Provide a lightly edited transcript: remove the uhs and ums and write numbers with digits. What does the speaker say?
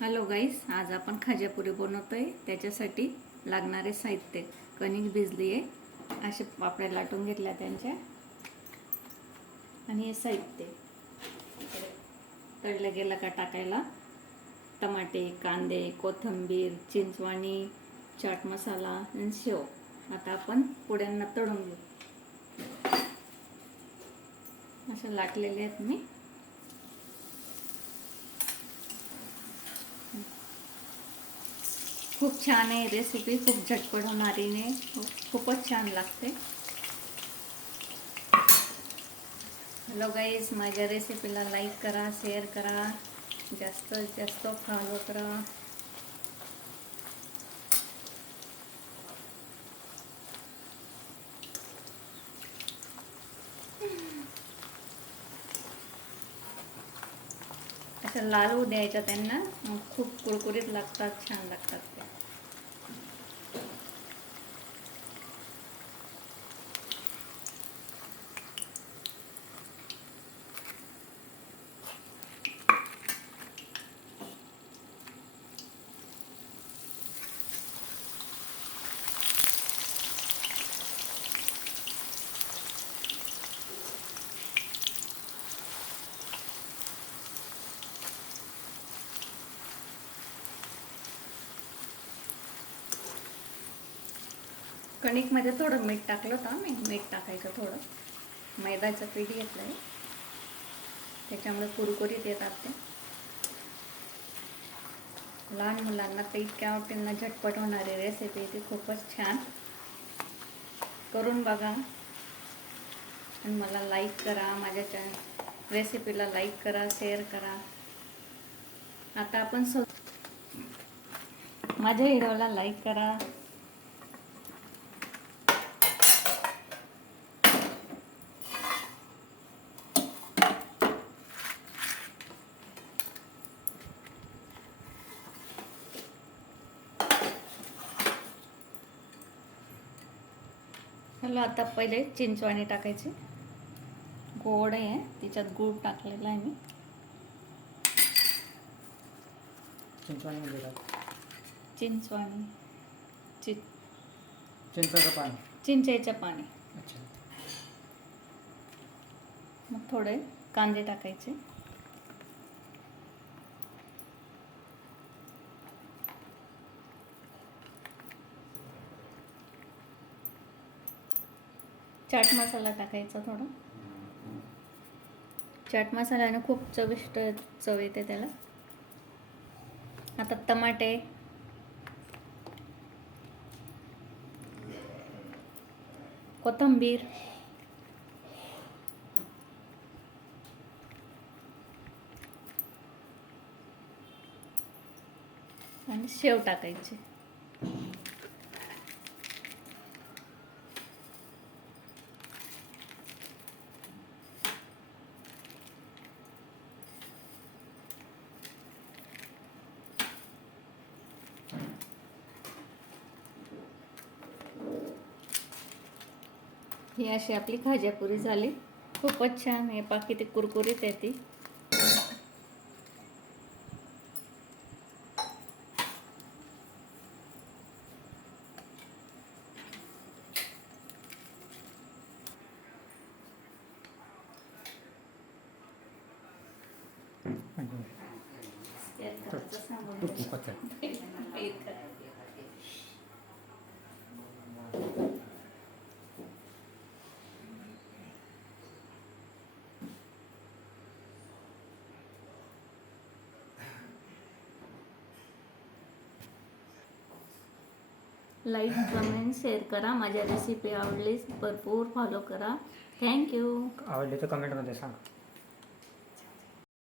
Hello गाईस, आज आपण खाजापुरी बनवतोय. त्याच्यासाठी लागणारे साहित्य: कणिक भिजली आहे, असे पापड्या लाटून घेतल्या त्यांच्या, आणि हे साहित्य तळलं गेलं का टाकायला टमाटे, कांदे, कोथिंबीर, चिंचवाणी, चाट मसाला आणि शेव. आता आपण पुड्यांना तळून घेऊ. असे लाटलेले आहेत मी. खूप छान आहे रेसिपी, खूप झटपट होणारी ने, खूपच छान लागते. हॅलो गाईज, माझ्या रेसिपीला लाईक करा, शेअर करा, जास्तीत जास्त फॉलो करा. असं लाल होऊ द्यायचं त्यांना, मग खूप कुरकुरीत लागतात, छान लागतात ते. कणिकमध्ये थोडं मीठ टाकलं होतं मी. मीठ टाकायचं थोडं. मैद्याचं पीठ घेतलं आहे, त्याच्यामुळे कुरकुरीत येतात ते. लहान मुलांना तर इतक्या आवडतील ना, झटपट होणारी रेसिपी ती. खूपच छान. करून बघा आणि मला लाईक करा. माझ्या रेसिपीला लाईक करा, शेअर करा. आता आपण माझ्या व्हिडिओला लाईक करा. चला, आता पहिले चिंचवाणी टाकायची. गोड आहे, तिच्यात गूळ टाकलेला आहे मी. चिंचवाणी म्हणजे काय? चिंचवाणी, चिंचेचं पाणी. चिंचेचं पाणी. अच्छा. मग थोडे कांदे टाकायचे. चाट मसाला टाकायचा थोडा. चाट मसाल्याने खूप चविष्ट चव येते त्याला. आता टमाटे, कोथिंबीर, आणि शेव टाकायचे. ही अशी आपली खाजापुरी झाली. खूपच छान आहे. बाकी ते कुरकुरीत आहे ती. लाईक, कमेंट, शेअर करा. माझ्या रेसिपी आवडलीच भरपूर फॉलो करा. थँक्यू. आवडली तर कमेंटमध्ये सांगा.